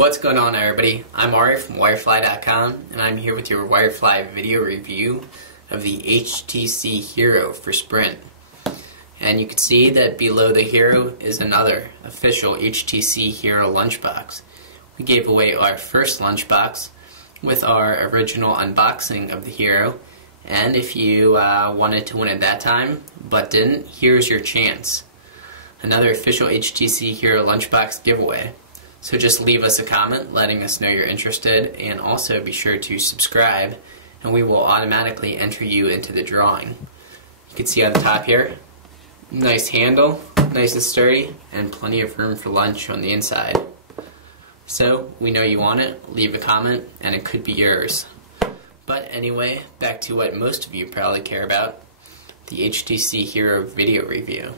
What's going on, everybody? I'm Ari from Wirefly.com, and I'm here with your Wirefly video review of the HTC Hero for Sprint. And you can see that below the Hero is another official HTC Hero lunchbox. We gave away our first lunchbox with our original unboxing of the Hero, and if you wanted to win it that time but didn't, here's your chance. Another official HTC Hero lunchbox giveaway. So just leave us a comment letting us know you're interested, and also be sure to subscribe and we will automatically enter you into the drawing. You can see on the top here, nice handle, nice and sturdy, and plenty of room for lunch on the inside. So we know you want it, leave a comment and it could be yours. But anyway, back to what most of you probably care about, the HTC Hero video review.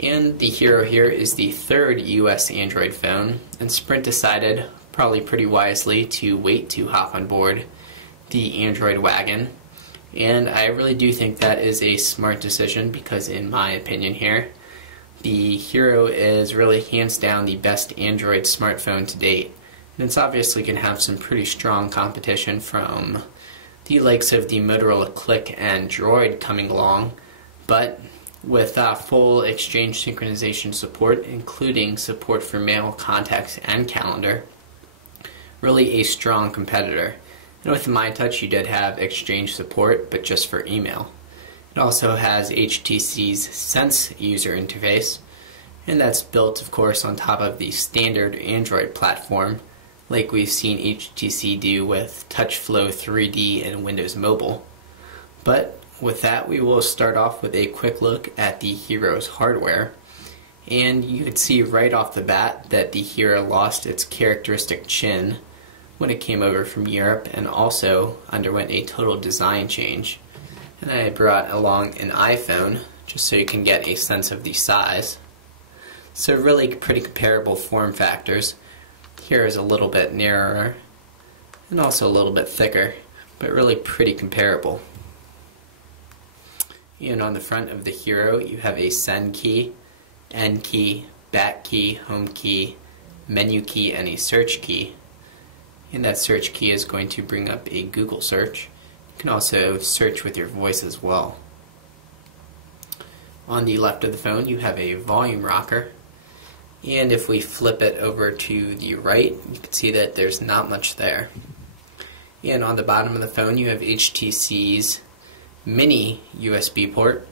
And the Hero here is the third US Android phone, and Sprint decided, probably pretty wisely, to wait to hop on board the Android wagon. And I really do think that is a smart decision because, in my opinion here, the Hero is really hands down the best Android smartphone to date. And it's obviously going to have some pretty strong competition from the likes of the Motorola Click and Droid coming along, but with full exchange synchronization support, including support for mail, contacts, and calendar. Really a strong competitor. And with MyTouch you did have exchange support, but just for email. It also has HTC's Sense user interface, and that's built, of course, on top of the standard Android platform, like we've seen HTC do with TouchFlow 3D and Windows Mobile. But with that, we will start off with a quick look at the Hero's hardware. And you can see right off the bat that the Hero lost its characteristic chin when it came over from Europe, and also underwent a total design change. And I brought along an iPhone just so you can get a sense of the size. So really pretty comparable form factors. Here is a little bit narrower and also a little bit thicker, but really pretty comparable. And on the front of the Hero you have a send key, end key, back key, home key, menu key, and a search key. And that search key is going to bring up a Google search. You can also search with your voice as well. On the left of the phone you have a volume rocker, and if we flip it over to the right you can see that there's not much there. And on the bottom of the phone you have HTC's mini USB port,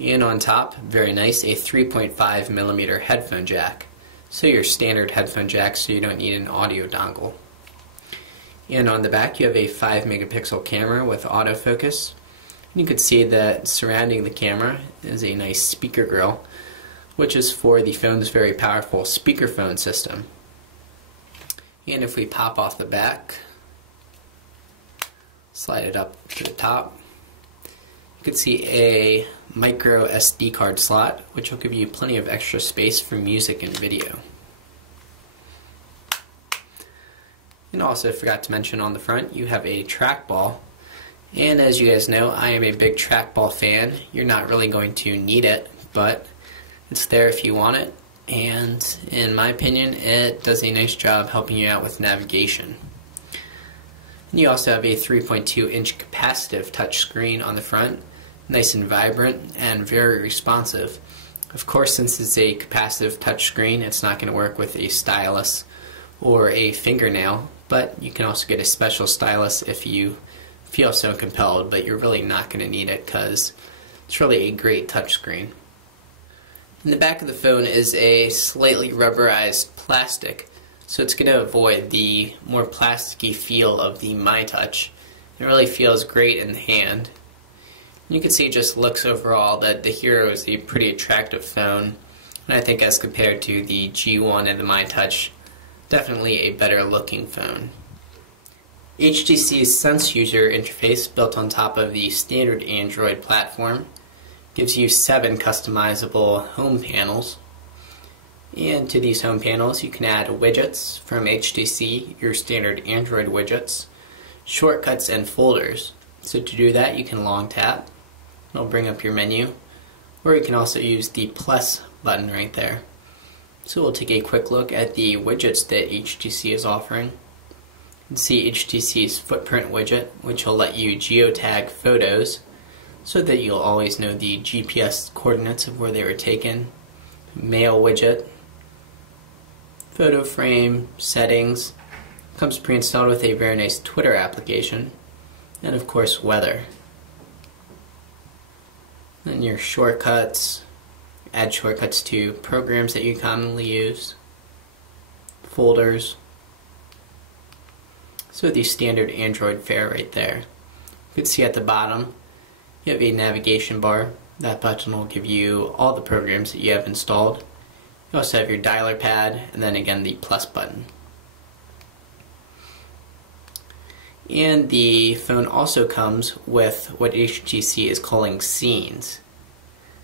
and on top, very nice, a 3.5mm headphone jack. So your standard headphone jack, so you don't need an audio dongle. And on the back you have a 5-megapixel camera with autofocus. You can see that surrounding the camera is a nice speaker grill, which is for the phone's very powerful speakerphone system. And if we pop off the back, slide it up to the top, you can see a micro SD card slot, which will give you plenty of extra space for music and video. And also forgot to mention on the front you have a trackball, and as you guys know I am a big trackball fan. You're not really going to need it, but it's there if you want it, and in my opinion it does a nice job helping you out with navigation. And you also have a 3.2-inch capacitive touchscreen on the front, nice and vibrant and very responsive. Of course, since it's a capacitive touchscreen, it's not going to work with a stylus or a fingernail, but you can also get a special stylus if you feel so compelled, but you're really not going to need it because it's really a great touchscreen. In the back of the phone is a slightly rubberized plastic, so it's going to avoid the more plasticky feel of the MyTouch. It really feels great in the hand. You can see it just looks overall that the Hero is a pretty attractive phone, and I think as compared to the G1 and the MyTouch, definitely a better looking phone. HTC's Sense user interface, built on top of the standard Android platform, gives you 7 customizable home panels. And to these home panels you can add widgets from HTC, your standard Android widgets, shortcuts, and folders. So to do that you can long tap, it'll bring up your menu, or you can also use the plus button right there. So we'll take a quick look at the widgets that HTC is offering. You can see HTC's footprint widget, which will let you geotag photos so that you'll always know the GPS coordinates of where they were taken. Mail widget, photo frame, settings, comes pre-installed with a very nice Twitter application, and of course weather. Then your shortcuts, add shortcuts to programs that you commonly use, folders. So the standard Android fare right there. You can see at the bottom you have a navigation bar. That button will give you all the programs that you have installed. You also have your dialer pad, and then again the plus button. And the phone also comes with what HTC is calling scenes.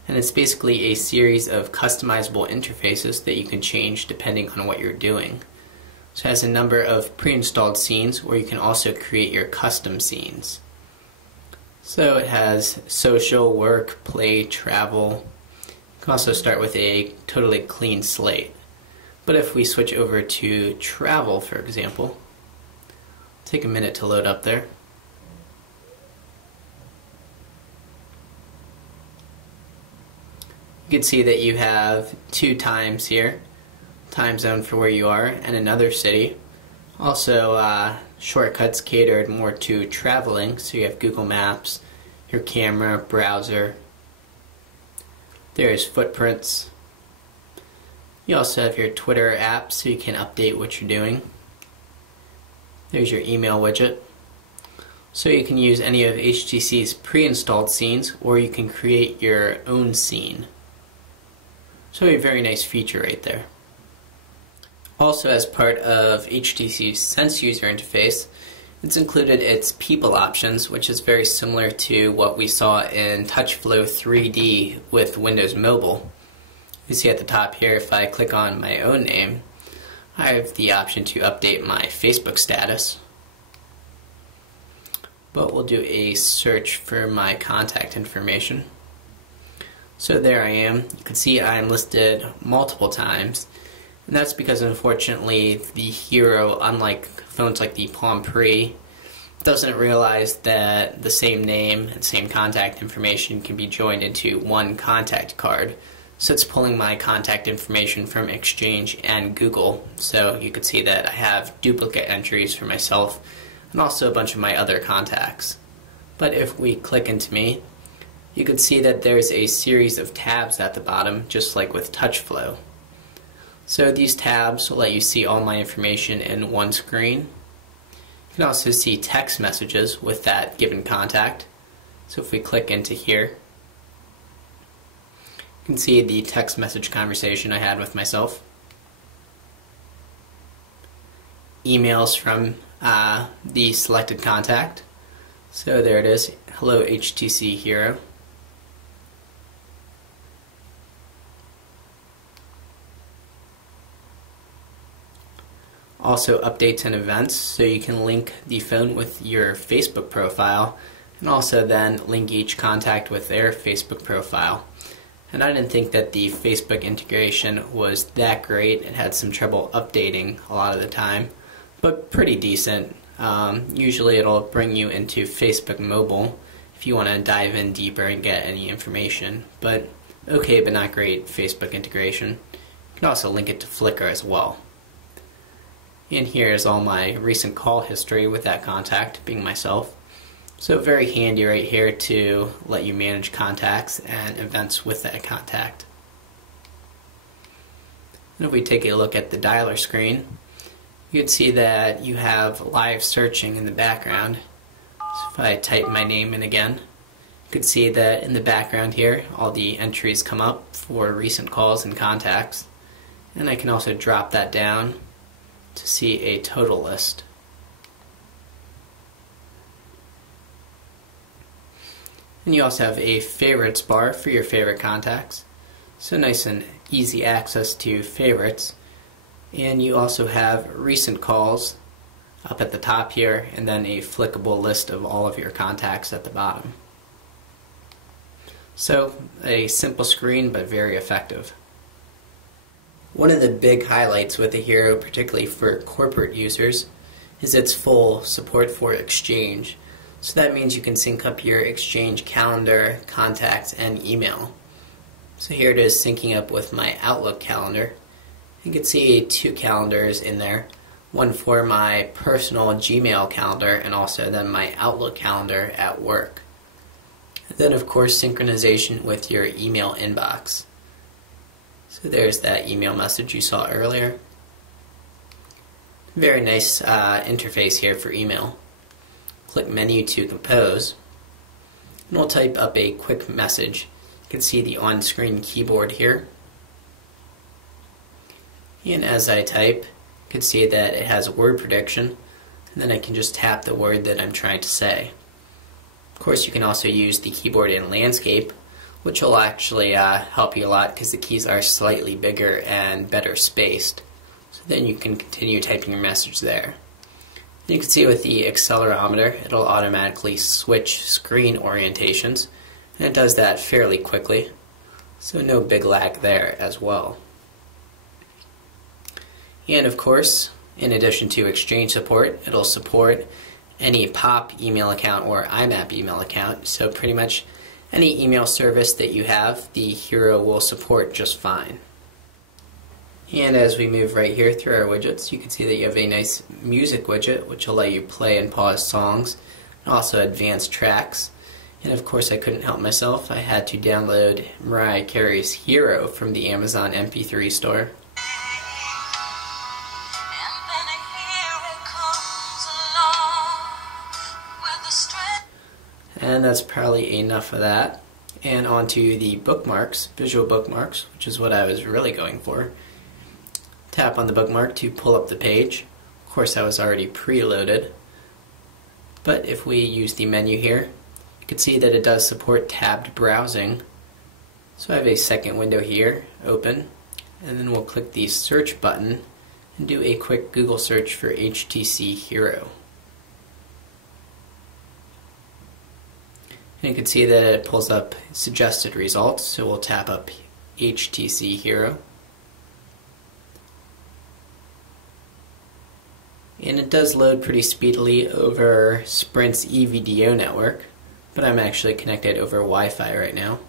And it's basically a series of customizable interfaces that you can change depending on what you're doing. So it has a number of pre-installed scenes where you can also create your custom scenes. So it has social, work, play, travel. You can also start with a totally clean slate. But if we switch over to travel, for example, take a minute to load up there. You can see that you have 2 times here, time zone for where you are, and another city. Also, shortcuts catered more to traveling, so you have Google Maps, your camera, browser. There's footprints. You also have your Twitter app, so you can update what you're doing. There's your email widget. So you can use any of HTC's pre-installed scenes, or you can create your own scene. So a very nice feature right there. Also, as part of HTC's Sense user interface, it's included its people options, which is very similar to what we saw in TouchFlow 3D with Windows Mobile. You see at the top here, if I click on my own name, I have the option to update my Facebook status. But we'll do a search for my contact information. So there I am. You can see I'm listed multiple times. And that's because, unfortunately, the Hero, unlike phones like the Palm Pre, doesn't realize that the same name and same contact information can be joined into one contact card. So it's pulling my contact information from Exchange and Google. So you can see that I have duplicate entries for myself and also a bunch of my other contacts. But if we click into me, you can see that there's a series of tabs at the bottom, just like with TouchFlow. So these tabs will let you see all my information in one screen. You can also see text messages with that given contact. So if we click into here, you can see the text message conversation I had with myself. Emails from the selected contact. So there it is. Hello HTC Hero. Also updates and events, so you can link the phone with your Facebook profile and also then link each contact with their Facebook profile. And I didn't think that the Facebook integration was that great. It had some trouble updating a lot of the time, but pretty decent. Usually it'll bring you into Facebook Mobile if you want to dive in deeper and get any information, but okay but not great Facebook integration. You can also link it to Flickr as well. And here is all my recent call history with that contact, being myself. So very handy right here to let you manage contacts and events with that contact. And if we take a look at the dialer screen, you can see that you have live searching in the background. So if I type my name in again, you can see that in the background here, all the entries come up for recent calls and contacts. And I can also drop that down to see a total list. And you also have a favorites bar for your favorite contacts. So nice and easy access to favorites. And you also have recent calls up at the top here, and then a flickable list of all of your contacts at the bottom. So a simple screen, but very effective. One of the big highlights with the Hero, particularly for corporate users, is its full support for Exchange. So that means you can sync up your Exchange calendar, contacts, and email. So here it is syncing up with my Outlook calendar. You can see 2 calendars in there, one for my personal Gmail calendar and also then my Outlook calendar at work. And then of course synchronization with your email inbox. So there's that email message you saw earlier. Very nice interface here for email. Click menu to compose, and we'll type up a quick message. You can see the on-screen keyboard here. And as I type, you can see that it has a word prediction, and then I can just tap the word that I'm trying to say. Of course, you can also use the keyboard in landscape, which will actually help you a lot because the keys are slightly bigger and better spaced. So then you can continue typing your message there. You can see with the accelerometer, it'll automatically switch screen orientations, and it does that fairly quickly, so no big lag there as well. And of course, in addition to Exchange support, it'll support any POP email account or IMAP email account, so pretty much any email service that you have, the Hero will support just fine. And as we move right here through our widgets, you can see that you have a nice music widget which will let you play and pause songs, and also advanced tracks. And of course I couldn't help myself, I had to download Mariah Carey's Hero from the Amazon MP3 store. And that's probably enough of that. And onto the bookmarks, visual bookmarks, which is what I was really going for. Tap on the bookmark to pull up the page. Of course, that was already preloaded. But if we use the menu here, you can see that it does support tabbed browsing. So I have a second window here, open, and then we'll click the search button and do a quick Google search for HTC Hero. And you can see that it pulls up suggested results, so we'll tap up HTC Hero. And it does load pretty speedily over Sprint's EVDO network, but I'm actually connected over Wi-Fi right now.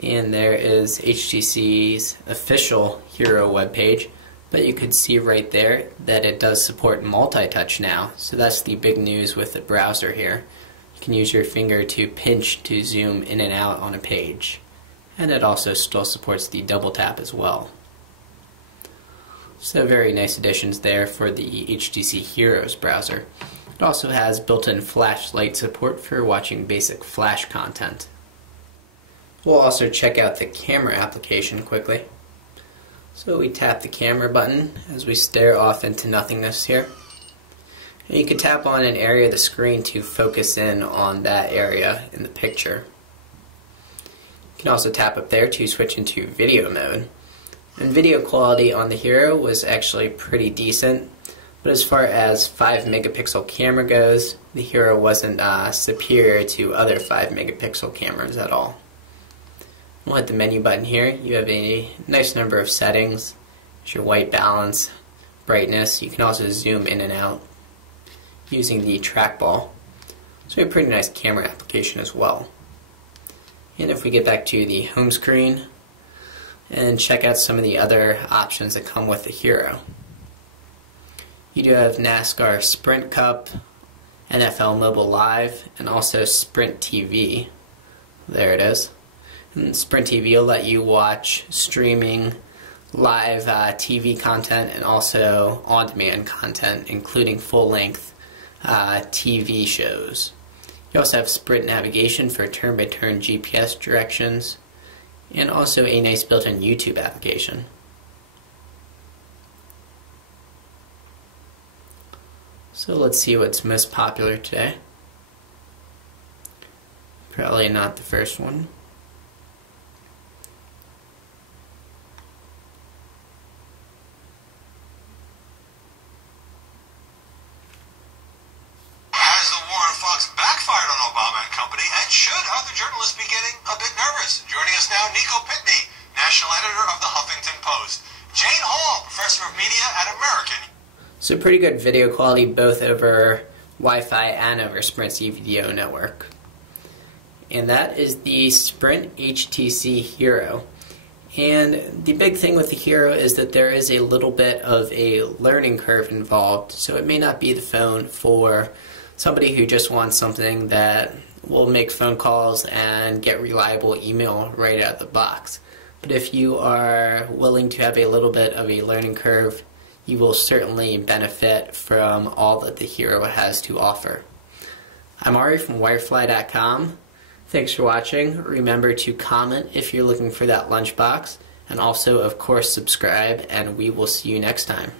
And there is HTC's official Hero webpage. But you could see right there that it does support multi-touch now, so that's the big news with the browser here. You can use your finger to pinch to zoom in and out on a page, and it also still supports the double tap as well. So very nice additions there for the HTC Heroes browser. It also has built-in flashlight support for watching basic Flash content. We'll also check out the camera application quickly. So we tap the camera button as we stare off into nothingness here. And you can tap on an area of the screen to focus in on that area in the picture. You can also tap up there to switch into video mode. And video quality on the Hero was actually pretty decent, but as far as 5 megapixel camera goes, the Hero wasn't superior to other 5 megapixel cameras at all. We'll hit the menu button here. You have a nice number of settings. There's your white balance, brightness. You can also zoom in and out using the trackball. So a pretty nice camera application as well. And if we get back to the home screen and check out some of the other options that come with the Hero. You do have NASCAR Sprint Cup, NFL Mobile Live, and also Sprint TV. There it is. And Sprint TV will let you watch streaming live TV content and also on-demand content, including full-length TV shows. You also have Sprint navigation for turn-by-turn GPS directions, and also a nice built-in YouTube application. So let's see what's most popular today. Probably not the first one. Backfired on Obama and company, and should other journalists be getting a bit nervous? Director of Media at American. So pretty good video quality both over Wi-Fi and over Sprint's video network. And that is the Sprint HTC Hero. And the big thing with the Hero is that there is a little bit of a learning curve involved, so it may not be the phone for somebody who just wants something that will make phone calls and get reliable email right out of the box. But if you are willing to have a little bit of a learning curve, you will certainly benefit from all that the Hero has to offer. I'm Ari from wirefly.com. Thanks for watching. Remember to comment if you're looking for that lunchbox, and also, of course, subscribe, and we will see you next time.